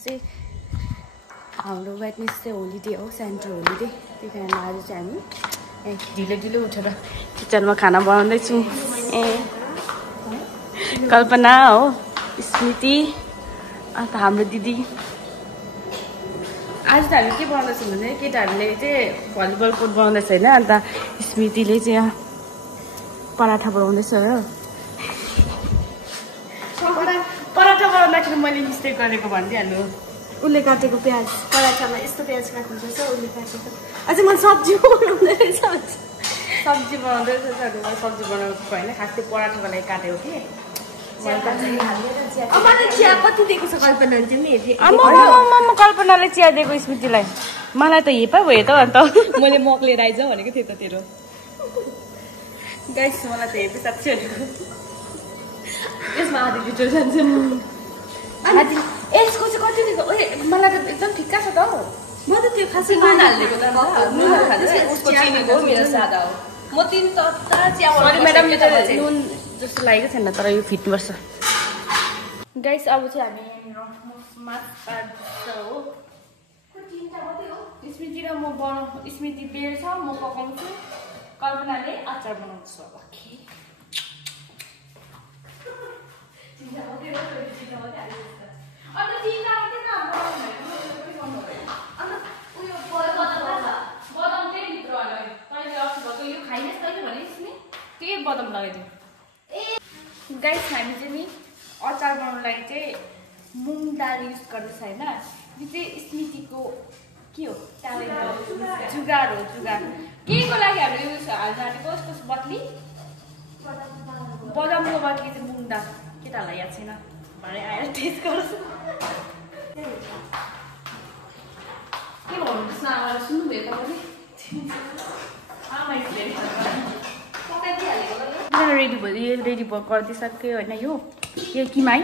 चाहिँ हाम्रो Wednesday holiday हो, सेन्टर होलिडे। त्यही कारण आज चाहिँ हामी ढिलो ढिलो उठेर किचनमा खाना बनाउँदैछौँ। कल्पना हो, स्मृति अन्त हाम्रो दिदी। आज त हामी के बनाउँदैछौँ भने केटाहरूले चाहिँ भलिबल कोर्ट बनाउँदैछ होइन, अन्त स्मृतिले चाहिँ यहाँ पराठा बनाउँदैछ हो। पराठा बनाउँदाखेरि मैले मिस्टेक गरेको भनिदिइहाल्नु। उसले काटेको प्याज पराठामा यस्तो प्याज काट्नुपर्छ, उसले काटेको अझै मैले सब्जी बनाउँदै रहेछ। सब्जी बनाउँदै रहेछ, सब्जी बनाएको होइन, खास त्यो पराठाको लागि काटेको कि मलाई चिया कति दिएको छ कल्पनाले तिमी? म कल्पनाले चिया दिएको स्मृतिलाई। मलाई त हेपा भयो त अन्त मैले मग लिएर आइज भनेको थिएँ त तेरो गाइस। मलाई त हेपी साँच्ची भनेको। यसमा आधी लिटर जान्छ। यसको चाहिँ कति दिएको? मलाई त एकदम ठिक्का छ त हौ। म त त्यो खासै नुन हालिदिएको त चिनीको मेरो सादा हो। म 3 चम्चा चिया बनाउँछु म्याडम। नुन जस्तो लागेको छैन, तर यो फिट्नुपर्छ गाइस। अब चाहिँ हामी यहाँनिर माछ काट्छ हो। स्मृति र म स्मृति बेल्छ, म पकाउँछु, कल्पनाले अचार बनाउँछु। अब बदम लगाइदियो गाइस। हामी चाहिँ नि अचार बनाउनु लागि चाहिँ मुङ दाल युज गर्दैछ होइन। यो चाहिँ स्मृतिको के हो, जुगाड हो, जुगाड। के को लागि हामीले युज हालेको यस्तो बदली बदामको बदली चाहिँ मुङ दाल। केटालाई याद छैन भरे आएर टेस्ट गर्छु के भन्नुहोस् न। आमाले सुन्नुभयो तपाईँले? रेडी भयो, रेडी भयो गरिदिइसक्यो होइन। यो किमा है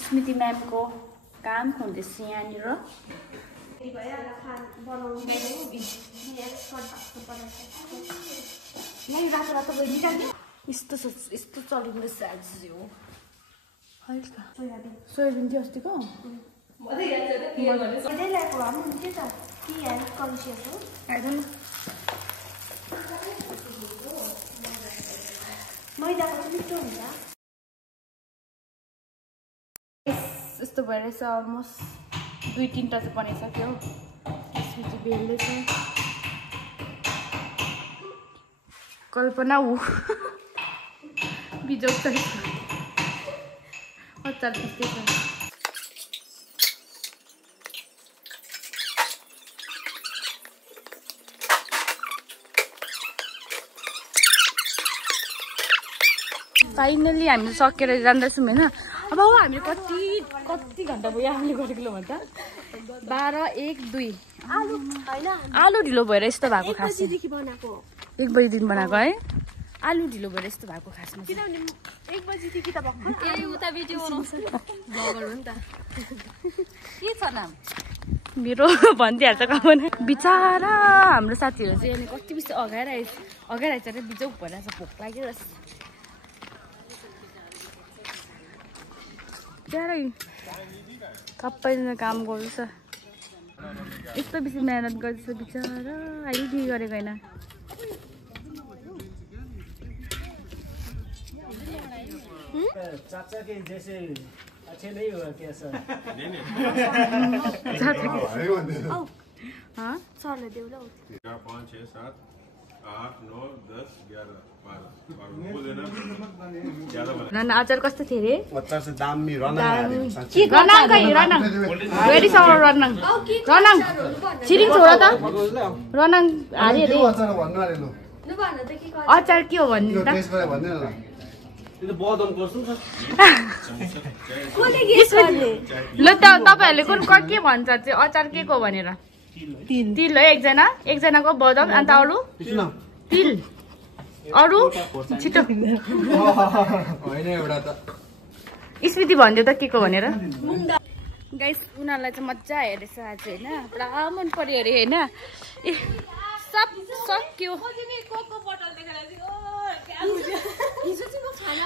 स्मृति म्यामको काम हुँदैछ यहाँनिर। यस्तो चलिँदैछ आज यो हल्का सोयाबिन थियो अस्तिको। मैदाको चाहिँ मिठो हुन्छ। यस्तो भइरहेछ। अलमोस्ट 2-3टा चाहिँ बनाइसक्यो। त्यसपछि बेल्दैछ। कल्पना ऊ बिजोक अचार पिस्दैछ। फाइनली हामी सकेर जाँदैछौँ होइन। अब हामीले कति घन्टा भयो हामीले गरेको भन्दा 12, 1, 2 आलु ढिलो भएर यस्तो भएको खास। 1 बजीदेखि बनाएको है। आलु ढिलो भएर यस्तो भएको खासमा। 1 बजीदेखि त भर्खर उता भिडियो बनाउँछ भगर हो नि त। के छ नाम मेरो भनिदिइहाल्छ कमाउने। बिचारा हाम्रो साथीहरू चाहिँ अनि कति बेसी अगाइरहेछ अरे बिजोक भइरहेछ, भोक लागिरहेछ। बिचारै सबैजना काम गर्दैछ, यस्तो बेसी मेहनत गर्दैछ बिचारा। अहिले के गरेको होइन। चाचा के जैसे अच्छे नहीं हुआ क्या सर? हाँ सरले देऊ ल। 5, 6, 7, 8, 9, 10, 11, 12। नाना अचार कस्तो थियो रे? अचार से दामी रनङ वेरी सर रनङ छिरिङ छोरा त रनङ हारे रे। अचार भन्नु आले लु अचार के हो भन्नु त? टेस्ट गरे भन्नु न। यो बदम गर्छु नि ल त तपाईहरुले कुन के भन्छ चाहिँ अचार के को भनेर? तिल है एकजनाको बदम अन्त अरु तिल अरु छिटो हैन एउटा त स्मृति भन्दियो त के को भनेर। गाइस उनीहरुलाई चाहिँ मज्जा हेरेछ आज हैन, पुरा मन पर्यो अरे हैन। ए सब सक्यो।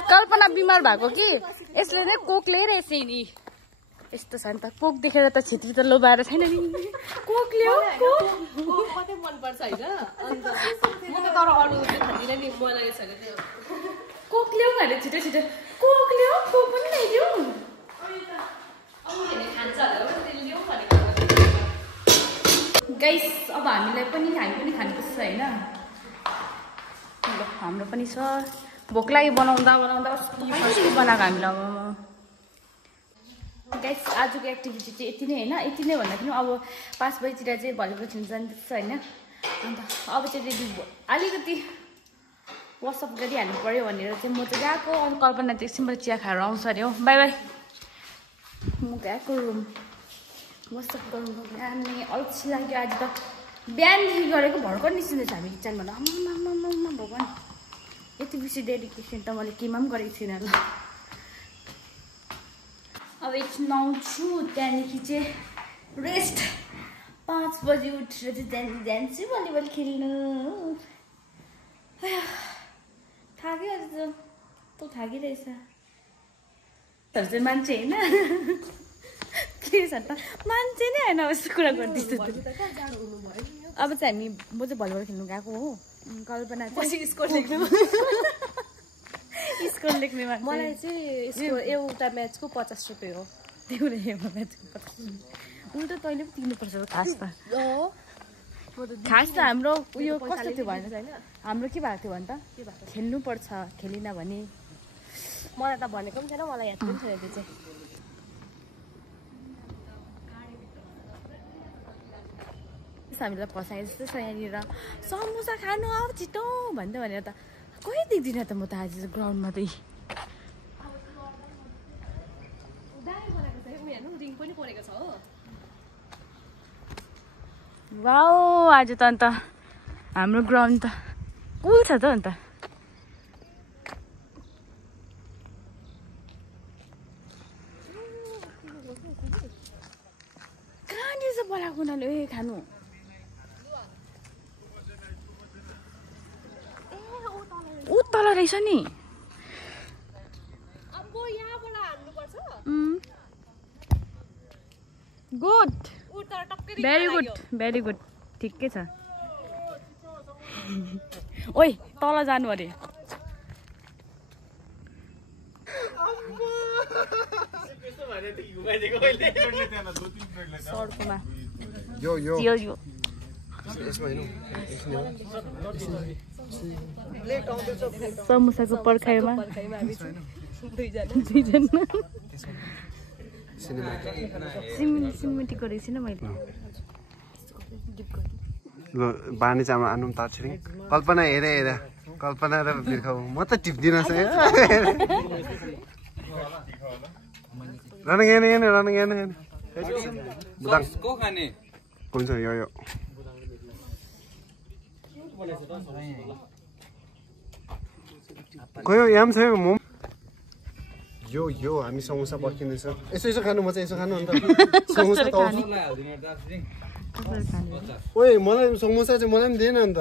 कल्पना बिमार भएको कि यसले नै कोक ल्याइरहेछ नि। यस्तो छ नि त कोक देखेर त छेत्री त लोभाएर छैन नि कोक ल्याऊ कोक मात्रै मन पर्छ हैन अन्त म त तर अरु चाहिँ खादिन नि मलाई छैन त्यो कोक ल्याऊ भने छिटो छिटो कोक ल्याऊ कोक पनि ल्याइदेऊ खान्छ होला त्यसले ल्याऊ भनेको गाइस अब हामी पनि खानुपर्छ हैन ल हाम्रो पनि छ भोक लागि बनाउँदा कस्तो बनाएको हामीले अब गाइस आजको एक्टिभिटी चाहिँ यति नै हैन यति नै भन्दा पनि अब 5 बजीतिर चाहिँ भलिबल खेल्न जानुपर्छ हैन अन्त अब चाहिँ रेडी अलिकति वाट्सएप गरिहाल्नु पर्यो भनेर चाहिँ म चाहिँ गएको अनि कल्पना चाहिँ एकछिनबाट चिया खाएर आउँछ अरे हो बाई बाई म गएको रुम वाट्सएप गर्नु बिहान अल्छी लाग्यो आज त बिहानदेखि गरेको भर्खर निस्किँदैछ हामी किचनबाट आम्मा भगवान् यति बेसी डेडिकेसन त मैले केमा पनि गरेको छुइनँ ल अब एकछिन आउँछु त्यहाँदेखि चाहिँ रेस्ट 5 बजी उठेर चाहिँ त्यहाँदेखि जान्छु भलिबल खेल्नु थाक्यो आज त थाकिरहेछ तर चाहिँ मान्छे होइन के छ त मान्छे नै होइन यस्तो कुरा गर्दैछ अब चाहिँ हामी म चाहिँ भलिबल खेल्नु गएको हो कल्पना चाहिँ स्कोर लेख्नु स्कोर लेख्ने मान्छे मलाई चाहिँ यसको एउटा म्याचको 50 रुपैयाँ हो एउटा म्याचको 50 उल्टो तैँले पनि तिर्नुपर्छ खास त हाम्रो उयो कस्तो थियो भने हाम्रो के भएको थियो भने त खेल्नुपर्छ खेलिन भने मलाई त भनेको पनि छैन मलाई याद पनि छैन त्यो चाहिँ हामीलाई फसाए जस्तो छ यहाँनिर समोसा खानु आऊ छिटो भन्दै भनेर त कोही देख्दिनँ त म त आज ग्राउन्डमा त वाउ आज त अन्त हाम्रो ग्राउन्ड त कुल छ त अन्त कहाँनिर चाहिँ बोलाएको उनीहरूले ए खानु ऊ तल रहेछ नि गुड भेरी गुड ठिकै छ ओइ तल जानु अरे सडकमा यो समोसाको पर्खाइमा दुईजना सिमेन्टी गरेको छैन मैले ल बानी चाहिँ आनु तार्छिङ कल्पना हेरे कल्पना र बिर्खाउ म त टिप्दिन हुन्छ यो खोइ यहाँ छ मोम यो हामी समोसा पर्खिँदैछ यसो खानु म चाहिँ यसो खानु अन्त समोसा त ओइ मलाई समोसा चाहिँ मलाई पनि दिएन अन्त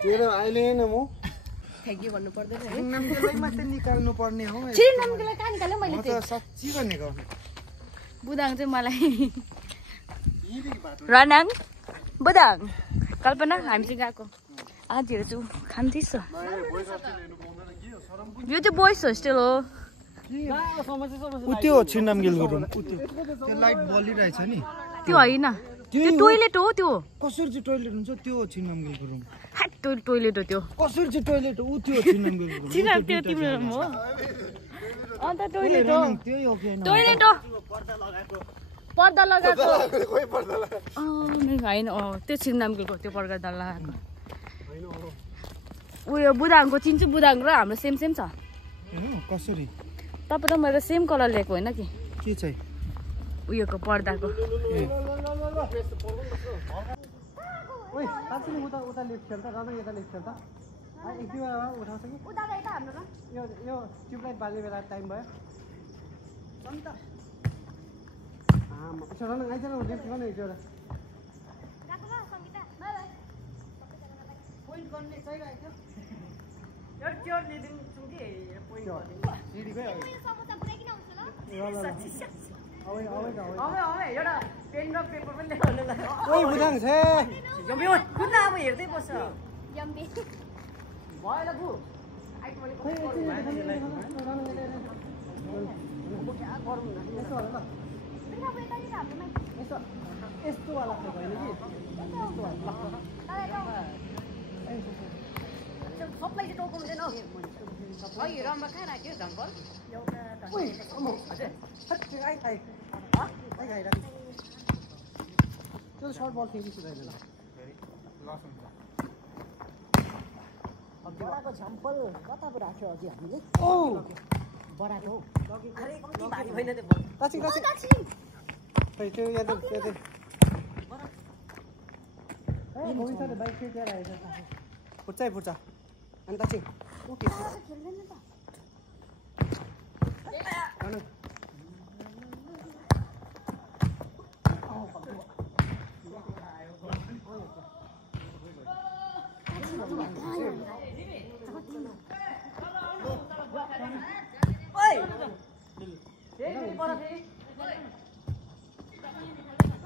तेरो अहिले हैन म थ्याङ्क यू भन्नु पर्दैन है नामकेलाई मात्रै निकाल्नु पर्ने हो छिरी नामकेलाई कहाँ निकाल्यो मैले म त सच्ची भनेको बुदाङ चाहिँ मलाई रनाङ बुदाङ कल्पना हामी चाहिँ गएको आजहरू चाहिँ खान्थिस् यो चाहिँ बोइस होस्टेल हो उतै हो छिनामगेलको रुम त्यो लाइट बलिरहेछ नि त्यो होइन त्यो टोइलेट हो त्यो कसरी चाहिँ टोइलेट हुन्छ त्यो हो छिनामगेलको रुम हाट टोइलेट हो त्यो कसरी चाहिँ टोइलेट हो त्यो छिनामगेलको रुम छिनाम त्यो तिम्रो रुम हो अन्त टोइलेट हो त्यही हो कि टोइलेट हो पर्दा लगाएको खोइ पर्दा लगाएको होइन त्यो छिनामगेलको त्यो पर्दा लगाएको उयो बुदाङको चिन्छु बुदाङ र हाम्रो सेम छ कसरी तपाईँ र मैले सेम कलर ल्याएको होइन कि के चाहिँ उयोको पर्दाको ओइ साँच्चै नि उता लेफ्ट खेल्छ राना यता लेफ्ट खेल्छ एक दुई बेला उठाउँछ कि यो ट्युबलाइट बाल्ने बेला टाइम भयो अन्त यसो राना आइज न लेफ्ट गर्नु एक दुईवटा पोइन्ट गर्ने चाहिरहेको थियो लिदिन्छु कि पोइन्ट ओइ बुझाङ छ यम्बी यस्तो वाला होइन कि यस्तो वाला सबलाई चाहिँ टाउको हुँदैन अघि रम्बा कहाँ राख्यो झम्पल त्यो सर्ट बल फेरि सुधाइदिनु बडाको झम्पल कता पो राख्यो अझै हामीले ओ बडाको अरे कति भारी भएन त्यो काची खै त्यो याद त्यो भविष्यले बाइक चाहिँ त्यहाँ राखेको छ फुट्छ अनि ताची okay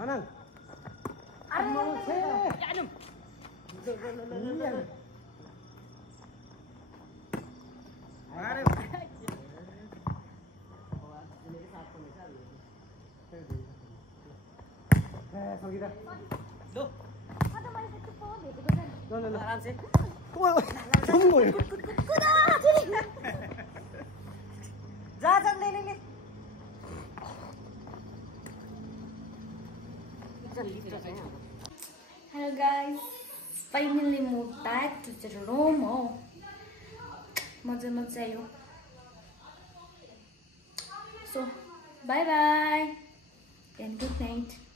Anang. Hello guys, finally moved back to the room. Oh, मजा आयो. So, bye bye and good night.